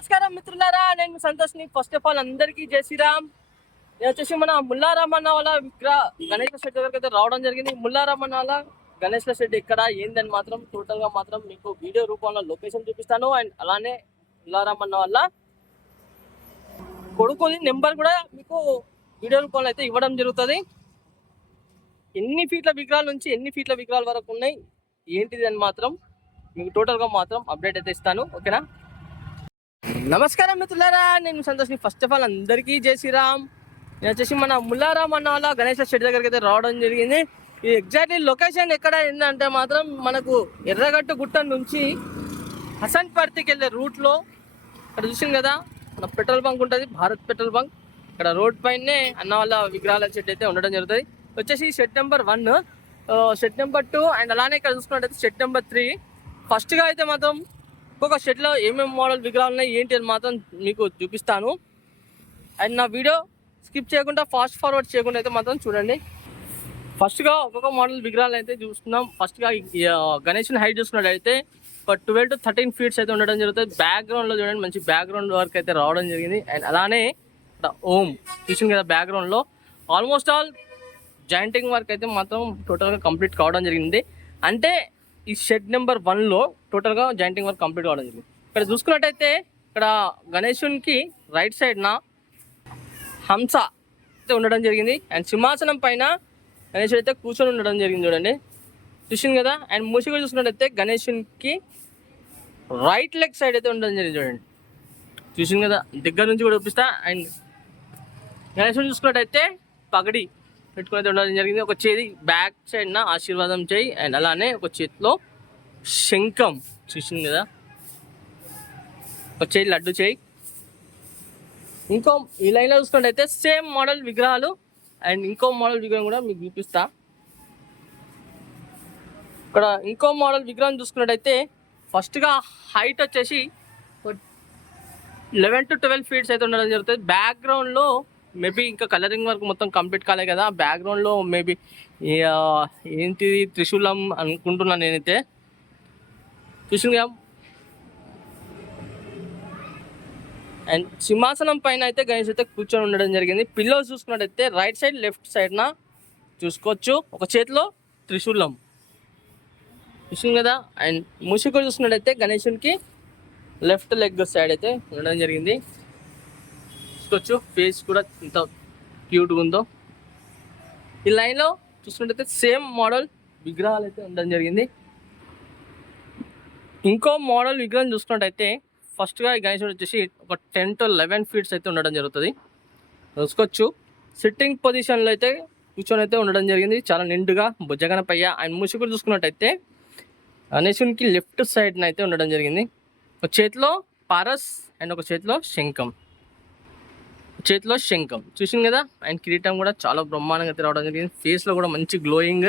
నమస్కారం మిత్రులారా, నేను సంతోష్ని. ఫస్ట్ ఆఫ్ ఆల్ అందరికీ జై శ్రీరామ్. నేను వచ్చేసి మన ముల్లారామన్న వాళ్ళ గణేష్ షెడ్ దగ్గరికి అయితే రావడం జరిగింది. ముల్లారామన్న వాళ్ళ గణేష్ షెడ్ ఇక్కడ ఏందని మాత్రం టోటల్ గా మాత్రం మీకు వీడియో రూపంలో లొకేషన్ చూపిస్తాను. అండ్ అలానే ముల్లారామన్న వాళ్ళ కొడుకుని నెంబర్ కూడా మీకు వీడియో రూపంలో అయితే ఇవ్వడం జరుగుతుంది. ఎన్ని ఫీట్ల విగ్రహాల నుంచి ఎన్ని ఫీట్ల విగ్రహాల వరకు ఉన్నాయి ఏంటిది అని మాత్రం మీకు టోటల్ గా మాత్రం అప్డేట్ అయితే ఇస్తాను. ఓకేనా? నమస్కారం మిత్రులారా, నేను సంతోష్ని. ఫస్ట్ ఆఫ్ ఆల్ అందరికీ జై శ్రీరామ్. నేను వచ్చేసి మన ముల్లారామన్న వాళ్ళ గణేష్ షెడ్ దగ్గరికి అయితే రావడం జరిగింది. ఈ ఎగ్జాక్ట్లీ లొకేషన్ ఎక్కడ ఏంటంటే మాత్రం మనకు ఎర్రగట్టు గుట్ట నుంచి హసన్పర్తికి వెళ్ళే రూట్లో ఇక్కడ చూసింది కదా, మన పెట్రోల్ బంక్ ఉంటుంది, భారత్ పెట్రోల్ బంక్. ఇక్కడ రోడ్ పైనే అన్న వాళ్ళ విగ్రహాల షెడ్ అయితే ఉండడం జరుగుతుంది. వచ్చేసి shed number 1, shed number 2 and అలానే ఇక్కడ చూసుకున్నట్టయితే షెడ్ నెంబర్ 3. ఫస్ట్గా అయితే మాత్రం ఒక్కొక్క షెడ్లో ఏమేమి మోడల్ విగ్రహాలు ఉన్నాయి ఏంటి అని మాత్రం మీకు చూపిస్తాను. అండ్ నా వీడియో స్కిప్ చేయకుండా ఫాస్ట్ ఫార్వర్డ్ చేయకుండా అయితే మాత్రం చూడండి. ఫస్ట్గా ఒక్కొక్క మోడల్ విగ్రహాలు అయితే చూస్తున్నాం. ఫస్ట్గా గణేష్ హైట్ చూసుకున్నట్టయితే ఒక 12 to 13 ఫీట్స్ అయితే ఉండడం జరుగుతుంది. బ్యాక్గ్రౌండ్లో చూడండి, మంచి బ్యాక్గ్రౌండ్ వర్క్ అయితే రావడం జరిగింది. అండ్ అలానే ఇక్కడ ఓం చూసింది కదా, బ్యాక్గ్రౌండ్లో ఆల్మోస్ట్ ఆల్ జాయింటింగ్ వర్క్ అయితే మాత్రం టోటల్గా కంప్లీట్ కావడం జరిగింది. అంటే ఈ షెడ్ నెంబర్ 1లో టోటల్గా జాయింటింగ్ వర్క్ కంప్లీట్ కావడం జరిగింది. ఇక్కడ చూసుకున్నట్టయితే ఇక్కడ గణేశునికి రైట్ సైడ్న హంస అయితే ఉండడం జరిగింది. అండ్ సింహాసనం పైన గణేశుడు అయితే కూర్చొని ఉండడం జరిగింది చూడండి, చూసింది కదా. అండ్ మూసిగా చూసుకున్నట్టయితే గణేశునికి రైట్ లెగ్ సైడ్ అయితే ఉండడం జరిగింది చూడండి, చూసింది కదా. దగ్గర నుంచి కూడా చూపిస్తా. అండ్ గణేశుడు చూసుకున్నట్టయితే పగడి పెట్టుకుని అయితే ఉండడం జరిగింది. ఒక చేతి బ్యాక్ సైడ్న ఆశీర్వాదం చేయి, అండ్ అలానే ఒక చేతిలో శంఖం చూసింది కదా, ఒక చేయి లడ్డు చేయి. ఇంకో ఈ లైన్లో చూసుకున్నట్టయితే సేమ్ మోడల్ విగ్రహాలు అండ్ ఇంకో మోడల్ విగ్రహం కూడా మీకు చూపిస్తా. ఇక్కడ ఇంకో మోడల్ విగ్రహం చూసుకున్నట్టయితే ఫస్ట్గా హైట్ వచ్చేసి 11 to 12 ఫీట్స్ అయితే ఉండడం జరుగుతుంది. బ్యాక్గ్రౌండ్లో మేబీ ఇంకా కలరింగ్ వర్క్ మొత్తం కంప్లీట్ కాలే కదా, బ్యాక్గ్రౌండ్లో మేబీ ఏంటిది త్రిశూలం అనుకుంటున్నాను నేనైతే. చూసిందిగా. అండ్ సింహాసనం పైన అయితే గణేష్ అయితే కూర్చొని ఉండడం జరిగింది. పిల్లోస్ చూసుకున్నట్టయితే రైట్ సైడ్ లెఫ్ట్ సైడ్న చూసుకోవచ్చు, ఒక చేతిలో త్రిశూలం చూసింది కదా. అండ్ మూసిక చూసుకున్నట్టయితే గణేశునికి లెఫ్ట్ లెగ్ సైడ్ అయితే ఉండడం జరిగింది. చూసుకోవచ్చు ఫేస్ కూడా ఎంత క్యూట్గా ఉందో. ఈ లైన్లో చూసుకున్నట్టయితే సేమ్ మోడల్ విగ్రహాలు అయితే ఉండడం జరిగింది. ఇంకో మోడల్ విగ్రహం చూసుకున్నట్టయితే ఫస్ట్గా ఈ గణేశుడు వచ్చేసి ఒక 10 to 11 ఫీట్స్ అయితే ఉండడం జరుగుతుంది. చూసుకోవచ్చు సిట్టింగ్ పొజిషన్లో అయితే కూర్చొని అయితే ఉండడం జరిగింది, చాలా నిండుగా భుజగనపయ్య. అండ్ ముసుగులు చూసుకున్నట్టయితే గణేశునికి లెఫ్ట్ సైడ్న అయితే ఉండడం జరిగింది. ఒక చేతిలో పారస్ అండ్ ఒక చేతిలో శంఖం చూసింది కదా. అండ్ కిరీటం కూడా చాలా బ్రహ్మాండంగా అయితే రావడం జరిగింది. ఫేస్లో కూడా మంచి గ్లోయింగ్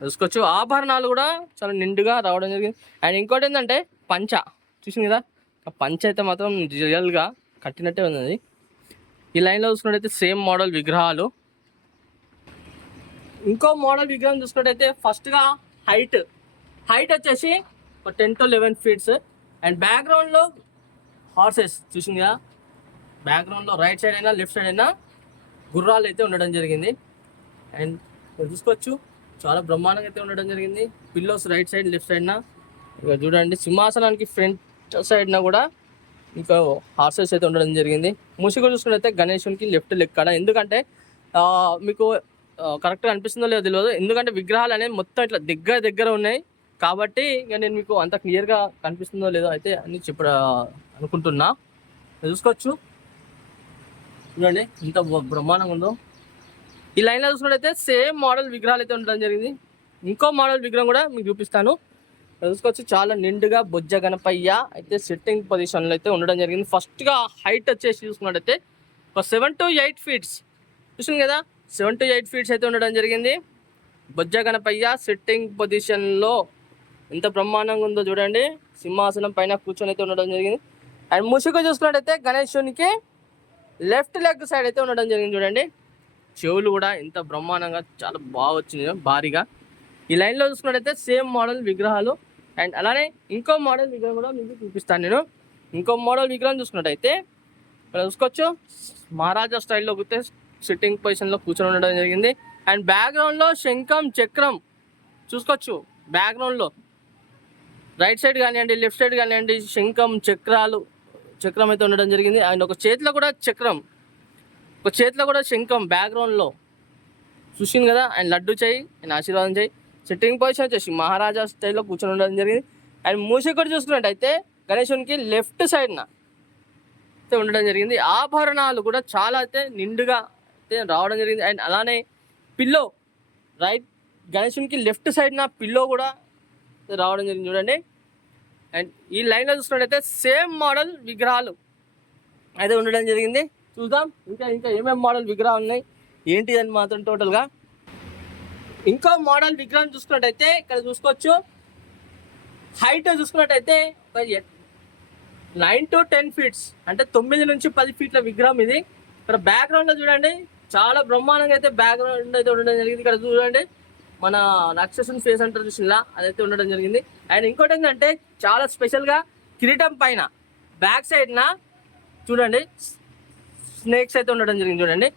చూసుకోవచ్చు. ఆభరణాలు కూడా చాలా నిండుగా రావడం జరిగింది. అండ్ ఇంకోటి ఏంటంటే పంచ చూసింది కదా, ఆ పంచ అయితే మాత్రం రియల్గా కట్టినట్టే ఉంది. ఈ లైన్లో చూసుకున్నట్టయితే సేమ్ మోడల్ విగ్రహాలు. ఇంకో మోడల్ విగ్రహం చూసుకున్నట్టయితే ఫస్ట్గా హైట్ వచ్చేసి ఒక 10 to 11 ఫీట్స్. అండ్ బ్యాక్గ్రౌండ్లో హార్సెస్ చూసింది కదా, బ్యాక్గ్రౌండ్లో రైట్ సైడ్ అయినా లెఫ్ట్ సైడ్ అయినా గుర్రాలు అయితే ఉండడం జరిగింది. అండ్ చూసుకోవచ్చు చాలా బ్రహ్మాండంగా అయితే ఉండడం జరిగింది. పిల్లోస్ రైట్ సైడ్ లెఫ్ట్ సైడ్న ఇక చూడండి. సింహాసనానికి ఫ్రంట్ సైడ్న కూడా ఇంకా హార్సెస్ అయితే ఉండడం జరిగింది. మూసిగా చూసుకున్నట్టయితే గణేశునికి లెఫ్ట్ లెగ్ కాడ, ఎందుకంటే మీకు కరెక్ట్గా అనిపిస్తుందో లేదో తెలియదు, ఎందుకంటే విగ్రహాలు అనేవి మొత్తం ఇట్లా దగ్గర ఉన్నాయి కాబట్టి ఇక నేను మీకు అంత క్లియర్గా కనిపిస్తుందో లేదో అయితే అని అనుకుంటున్నా. చూసుకోవచ్చు చూడండి ఎంత బ్రహ్మాండంగా ఉందో. ఈ లైన్లో చూసుకున్నట్టయితే సేమ్ మోడల్ విగ్రహాలు అయితే ఉండడం జరిగింది. ఇంకో మోడల్ విగ్రహం కూడా మీకు చూపిస్తాను. చూసుకోవచ్చు చాలా నిండుగా బొజ్జ గణపయ్య అయితే సిట్టింగ్ పొజిషన్లో అయితే ఉండడం జరిగింది. ఫస్ట్గా హైట్ వచ్చేసి చూసుకున్నట్టయితే ఒక 7 to 8 ఫీట్స్ చూసింది కదా, 7 to 8 ఫీట్స్ అయితే ఉండడం జరిగింది. బొజ్జ గణపయ్య సిట్టింగ్ పొజిషన్లో ఎంత బ్రహ్మాండంగా ఉందో చూడండి. సింహాసనం పైన కూర్చొని అయితే ఉండడం జరిగింది. అండ్ ముసుగు చూసుకున్నట్టయితే గణేశునికి లెఫ్ట్ లెగ్ సైడ్ అయితే ఉండడం జరిగింది చూడండి. చెవులు కూడా ఎంత బ్రహ్మాండంగా చాలా బాగా వచ్చింది భారీగా. ఈ లైన్లో చూసుకున్నట్టయితే సేమ్ మోడల్ విగ్రహాలు. అండ్ అలానే ఇంకో మోడల్ విగ్రహం కూడా మీకు చూపిస్తాను నేను. ఇంకో మోడల్ విగ్రహం చూసుకున్నట్టయితే ఇక్కడ చూసుకోవచ్చు, మహారాజా స్టైల్లో కూర్చొని సిట్టింగ్ పొజిషన్లో కూర్చొని ఉండడం జరిగింది. అండ్ బ్యాక్గ్రౌండ్లో శంఖం చక్రం చూసుకోవచ్చు. బ్యాక్గ్రౌండ్లో రైట్ సైడ్ కానివ్వండి, లెఫ్ట్ సైడ్ కానివ్వండి, శంఖం చక్రం అయితే ఉండడం జరిగింది. అండ్ ఒక చేతిలో కూడా చక్రం, ఒక చేతిలో కూడా శంఖం బ్యాక్గ్రౌండ్లో చూసింది కదా. అండ్ లడ్డు చేయి, అండ్ ఆశీర్వాదం చేయి. సిట్టింగ్ పొజిషన్ వచ్చేసి మహారాజా స్టైల్లో కూర్చొని ఉండడం జరిగింది. అండ్ మూసికడు చూసుకున్నట్టయితే గణేశునికి లెఫ్ట్ సైడ్న అయితే ఉండడం జరిగింది. ఆభరణాలు కూడా చాలా అయితే నిండుగా అయితే రావడం జరిగింది. అండ్ అలానే పిల్లో రైట్ గణేశునికి లెఫ్ట్ సైడ్న పిల్లో కూడా రావడం జరిగింది చూడండి. అండ్ ఈ లైన్లో చూసుకున్నట్టయితే సేమ్ మోడల్ విగ్రహాలు అయితే ఉండడం జరిగింది. చూద్దాం ఇంకా ఏమేమి మోడల్ విగ్రహాలు ఉన్నాయి ఏంటి అని మాత్రం టోటల్గా. ఇంకో మోడల్ విగ్రహం చూసుకున్నట్టయితే ఇక్కడ చూసుకోవచ్చు. హైట్ చూసుకున్నట్టయితే 9 to 10 feet, అంటే 9 నుంచి 10 feet విగ్రహం ఇది. ఇక్కడ బ్యాక్గ్రౌండ్లో చూడండి చాలా బ్రహ్మాండంగా అయితే బ్యాక్గ్రౌండ్ అయితే ఉండడం జరిగింది. ఇక్కడ చూడండి మన రాక్షసుని ఫేస్ అంటారు చూసినా అదైతే ఉండడం జరిగింది. అండ్ ఇంకోటి ఏంటంటే చాలా స్పెషల్గా కిరీటం పైన బ్యాక్ సైడ్న చూడండి స్నేక్స్ అయితే ఉండడం జరిగింది చూడండి.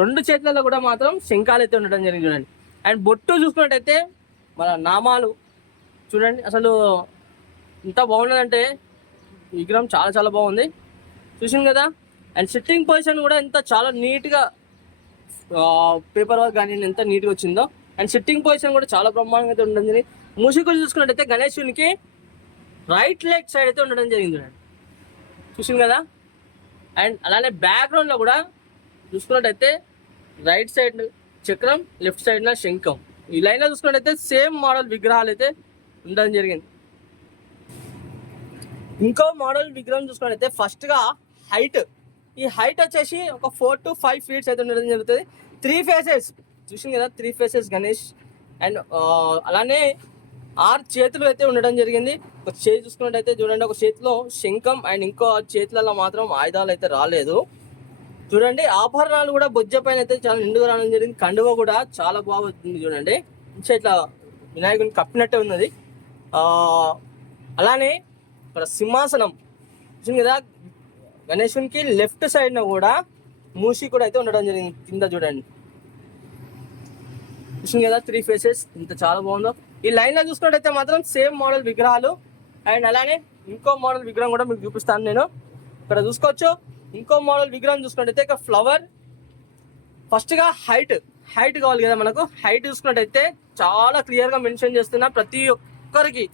2 చేతులలో కూడా మాత్రం శంఖాలు అయితే ఉండడం జరిగింది చూడండి. అండ్ బొట్టు చూసుకున్నట్టయితే మన నామాలు చూడండి, అసలు ఇంత బాగున్నదంటే విగ్రహం చాలా బాగుంది చూసింది కదా. అండ్ సిట్టింగ్ పొజిషన్ కూడా ఎంత చాలా నీట్గా పేపర్ వర్క్ కానీ ఎంత నీట్గా వచ్చిందో. అండ్ సిట్టింగ్ పొజిషన్ కూడా చాలా బ్రహ్మాండంగా అయితే ఉండడం జరిగింది. మూసికలు చూసుకున్నట్టయితే గణేశునికి రైట్ లెగ్ సైడ్ అయితే ఉండడం జరిగింది చూడండి, చూసింది కదా. అండ్ అలానే బ్యాక్గ్రౌండ్లో కూడా చూసుకున్నట్టయితే రైట్ సైడ్ చక్రం, లెఫ్ట్ సైడ్న శంఖం. ఈ లైన్లో చూసుకున్నట్టయితే సేమ్ మోడల్ విగ్రహాలు అయితే ఉండడం జరిగింది. ఇంకో మోడల్ విగ్రహం చూసుకున్నట్టయితే ఫస్ట్గా హైట్, ఈ హైట్ వచ్చేసి ఒక 4 to 5 feet అయితే ఉండడం జరుగుతుంది. 3 faces చూసింది కదా, 3 faces గణేష్. అండ్ అలానే 6 చేతులు అయితే ఉండడం జరిగింది. ఒక చేతి చూసుకున్నట్టయితే చూడండి, ఒక చేతిలో శంఖం అండ్ ఇంకో చేతులలో మాత్రం ఆయుధాలు అయితే రాలేదు చూడండి. ఆభరణాలు కూడా బొజ్జ పైన అయితే చాలా నిండుగా రావడం జరిగింది. కండువ కూడా చాలా బాగుంది చూడండి, ఇట్లా వినాయకుని కప్పినట్టే ఉన్నది. అలానే ఇక్కడ సింహాసనం చూసింది కదా, గణేశునికి లెఫ్ట్ సైడ్న కూడా మూషికుడు అయితే ఉండడం జరిగింది. కింద చూడండి చూసింది కదా, 3 faces ఇంత చాలా బాగుందో. ఈ లైన్లో చూసుకున్నట్టయితే మాత్రం సేమ్ మోడల్ విగ్రహాలు. అండ్ అలానే ఇంకో మోడల్ విగ్రహం కూడా మీకు చూపిస్తాను నేను. ఇక్కడ చూసుకోవచ్చు ఇంకో మోడల్ విగ్రహం చూసుకున్నట్టయితే ఇక ఫ్లవర్. ఫస్ట్గా హైట్ కావాలి కదా మనకు. హైట్ చూసుకున్నట్టయితే చాలా క్లియర్గా మెన్షన్ చేస్తున్నా ప్రతి ఒక్కరికి.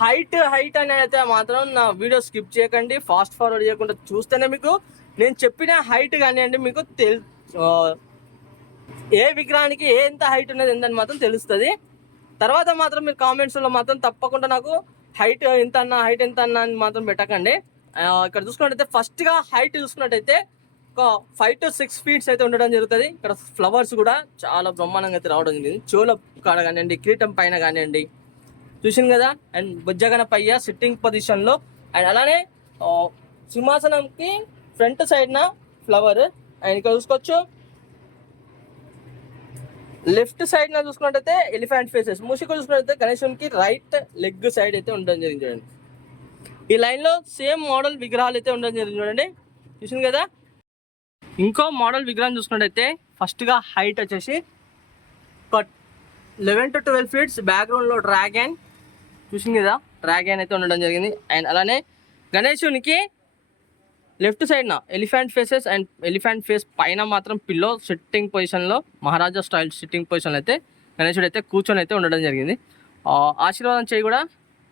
హైట్ అని అయితే మాత్రం నా వీడియో స్కిప్ చేయకండి, ఫాస్ట్ ఫార్వర్డ్ చేయకుండా చూస్తేనే మీకు నేను చెప్పిన హైట్ కానివ్వండి మీకు ఏ విగ్రహానికి ఎంత హైట్ ఉన్నది ఎంతని మాత్రం తెలుస్తుంది. తర్వాత మాత్రం మీరు కామెంట్స్లో మాత్రం తప్పకుండా నాకు హైట్ ఎంత అన్నా అని మాత్రం పెట్టకండి. ఇక్కడ చూసుకున్నట్టయితే ఫస్ట్గా హైట్ చూసుకున్నట్టయితే ఒక 5 to 6 feet అయితే ఉండడం జరుగుతుంది. ఇక్కడ ఫ్లవర్స్ కూడా చాలా బ్రహ్మాండంగా అయితే రావడం జరిగింది. చెవుల కాడ కానివ్వండి, కిరీటం పైన కానివ్వండి చూసింది కదా. అండ్ బొజ్జగన పయ్య సిట్టింగ్ పొజిషన్లో. అండ్ అలానే సింహాసనంకి ఫ్రంట్ సైడ్న ఫ్లవర్. అండ్ ఇక్కడ చూసుకోవచ్చు లెఫ్ట్ సైడ్న చూసుకున్నట్టయితే ఎలిఫెంట్ ఫేసెస్. మూసిక చూసుకున్నట్టయితే గణేశునికి రైట్ లెగ్ సైడ్ అయితే ఉండడం జరిగింది చూడండి. ఈ లైన్లో సేమ్ మోడల్ విగ్రహాలు అయితే ఉండడం జరిగింది చూడండి, చూసింది కదా. ఇంకో మోడల్ విగ్రహం చూసుకున్నట్టయితే ఫస్ట్గా హైట్ వచ్చేసి ఒక 11 to 12 feet. బ్యాక్గ్రౌండ్లో డ్రాగన్ చూసింది కదా, డ్రాగన్ అయితే ఉండడం జరిగింది. అండ్ అలానే గణేశునికి లెఫ్ట్ సైడ్న elephant faces and elephant face పైన మాత్రం పిల్లో సిట్టింగ్ పొజిషన్లో మహారాజా స్టైల్ సిట్టింగ్ పొజిషన్లో అయితే గణేశుడు అయితే కూర్చొని అయితే ఉండడం జరిగింది. ఆశీర్వాదం చేయి కూడా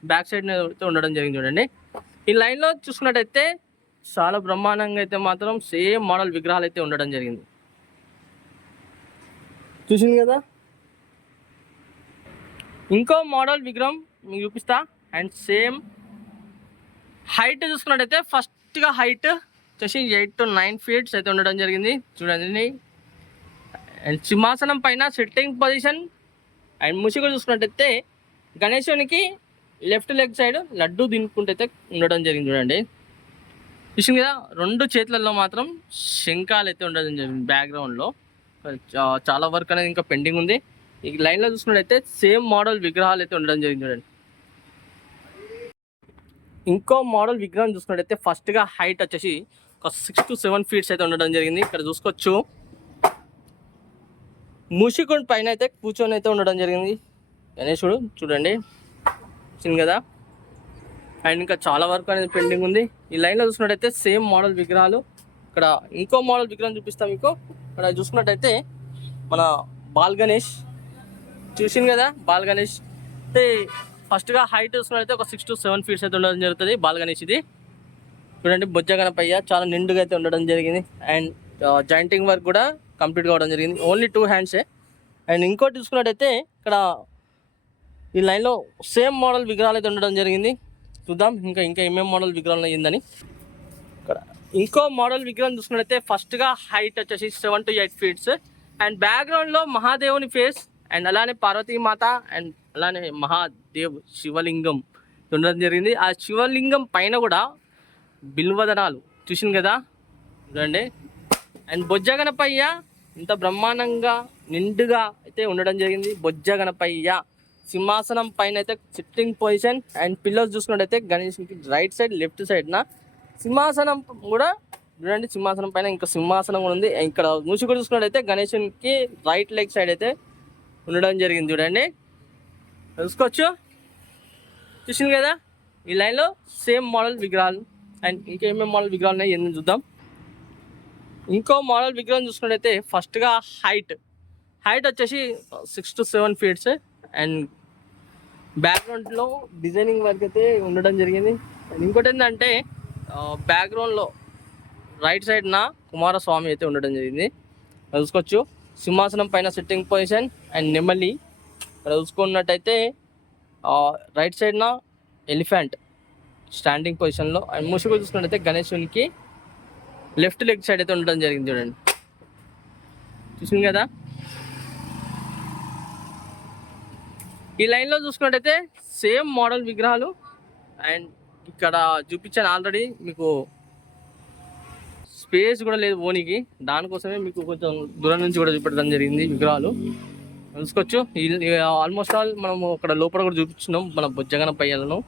బ్యాక్ సైడ్ అయితే ఉండడం జరిగింది చూడండి. ఈ లైన్లో చూసుకున్నట్టయితే చాలా బ్రహ్మాండంగా అయితే మాత్రం సేమ్ మోడల్ విగ్రహాలు అయితే ఉండడం జరిగింది, చూసింది కదా. ఇంకో మోడల్ విగ్రహం మీకు చూపిస్తా. అండ్ సేమ్ హైట్ చూసుకున్నట్టయితే ఫస్ట్గా హైట్ వచ్చేసి 8 to 9 feet అయితే ఉండడం జరిగింది చూడండి. అండ్ సింహాసనం పైన సిట్టింగ్ పొజిషన్. అండ్ ముసిగా చూసుకున్నట్టయితే గణేశునికి లెఫ్ట్ లెగ్ సైడ్ లడ్డు దినుకుంటైతే ఉండడం జరిగింది చూడండి, చూసింది కదా. 2 చేతులలో మాత్రం శంఖాలు అయితే ఉండడం జరిగింది. బ్యాక్గ్రౌండ్లో చాలా వర్క్ అనేది ఇంకా పెండింగ్ ఉంది. ఈ లైన్లో చూసుకున్నట్టయితే సేమ్ మోడల్ విగ్రహాలు అయితే ఉండడం జరిగింది చూడండి. ఇంకో మోడల్ విగ్రహం చూసుకున్నట్టయితే ఫస్ట్గా హైట్ వచ్చేసి ఒక 6 to 7 ఫీట్స్ అయితే ఉండడం జరిగింది. ఇక్కడ చూసుకోవచ్చు మూషికుడి పైన అయితే కూర్చొని అయితే ఉండడం జరిగింది గణేశుడు. చూడండి వచ్చింది కదా. అండ్ ఇంకా చాలా వరకు అనేది పెండింగ్ ఉంది. ఈ లైన్లో చూసుకున్నట్టయితే సేమ్ మోడల్ విగ్రహాలు. ఇక్కడ ఇంకో మోడల్ విగ్రహం చూపిస్తాం మీకు. ఇక్కడ చూసుకున్నట్టయితే మన బాల్ గణేష్ చూసింది కదా. బాల్ గణేష్ అయితే ఫస్ట్గా హైట్ చూసుకున్నట్టయితే ఒక 6 to 7 ఫీట్స్ అయితే ఉండడం జరుగుతుంది బాల్ గణేష్ ఇది. చూడండి బొజ్జ గణపయ్య చాలా నిండుగా అయితే ఉండడం జరిగింది. అండ్ జాయింటింగ్ వర్క్ కూడా కంప్లీట్ కావడం జరిగింది. ఓన్లీ 2 హ్యాండ్సే. అండ్ ఇంకోటి చూసుకున్నట్టయితే ఇక్కడ ఈ లైన్లో సేమ్ మోడల్ విగ్రహాలు అయితే ఉండడం జరిగింది. చూద్దాం ఇంకా ఏమేమి మోడల్ విగ్రహాలు అయ్యిందని. ఇక్కడ ఇంకో మోడల్ విగ్రహం చూసుకున్నట్టయితే ఫస్ట్గా హైట్ వచ్చేసి 7 to 8 ఫీట్స్. అండ్ బ్యాక్గ్రౌండ్లో మహాదేవుని ఫేస్ అండ్ అలానే పార్వతీమాత అండ్ అలానే మహాదేవ్ శివలింగం ఉండడం జరిగింది. ఆ శివలింగం పైన కూడా బిల్వదనాలు చూసింది కదా చూడండి. అండ్ బొజ్జ గణపయ్య ఇంత బ్రహ్మాండంగా నిండుగా అయితే ఉండడం జరిగింది. బొజ్జ గణపయ్య సింహాసనం పైన అయితే సిట్టింగ్ పొజిషన్. అండ్ పిల్లర్స్ చూసుకున్నట్టయితే గణేష్కి రైట్ సైడ్ లెఫ్ట్ సైడ్న సింహాసనం కూడా చూడండి. సింహాసనం పైన ఇంకా సింహాసనం కూడా ఉంది. ఇక్కడ మూసికొని చూసుకున్నట్టయితే గణేశునికి రైట్ లెగ్ సైడ్ అయితే ఉండడం జరిగింది. చూడండి చూసుకోవచ్చు చూసింది కదా. ఈ లైన్లో సేమ్ మోడల్ విగ్రహాలు. అండ్ ఇంకేమేమి మోడల్ విగ్రహాలు ఉన్నాయి ఏందని చూద్దాం. ఇంకో మోడల్ విగ్రహం చూసుకున్నట్టయితే ఫస్ట్గా హైట్ వచ్చేసి 6 to 7 ఫీట్స్. అండ్ బ్యాక్గ్రౌండ్లో డిజైనింగ్ వర్క్ అయితే ఉండడం జరిగింది. అండ్ ఇంకోటి ఏంటంటే బ్యాక్గ్రౌండ్లో రైట్ సైడ్న కుమారస్వామి అయితే ఉండడం జరిగింది. చూసుకోవచ్చు సింహాసనం పైన సిట్టింగ్ పొజిషన్. అండ్ నెమలి ఇక్కడ చూసుకున్నట్టయితే రైట్ సైడ్న ఎలిఫెంట్ స్టాండింగ్ పొజిషన్లో. అండ్ ముసుగు చూసుకున్నట్టయితే గణేశునికి లెఫ్ట్ లెగ్ సైడ్ అయితే ఉండడం జరిగింది. చూడండి చూసింది కదా. ఈ లైన్లో చూసుకున్నట్టయితే సేమ్ మోడల్ విగ్రహాలు. అండ్ ఇక్కడ చూపించాను ఆల్రెడీ మీకు స్పేస్ కూడా లేదు ఓనికి. దానికోసమే మీకు కొంచెం దూరం నుంచి కూడా చూపెట్టడం జరిగింది విగ్రహాలు. చూసుకోవచ్చు ఆల్మోస్ట్ ఆల్ మనము అక్కడ లోపల కూడా చూపించినాం మన బొజ్జ గణపయ్యలను.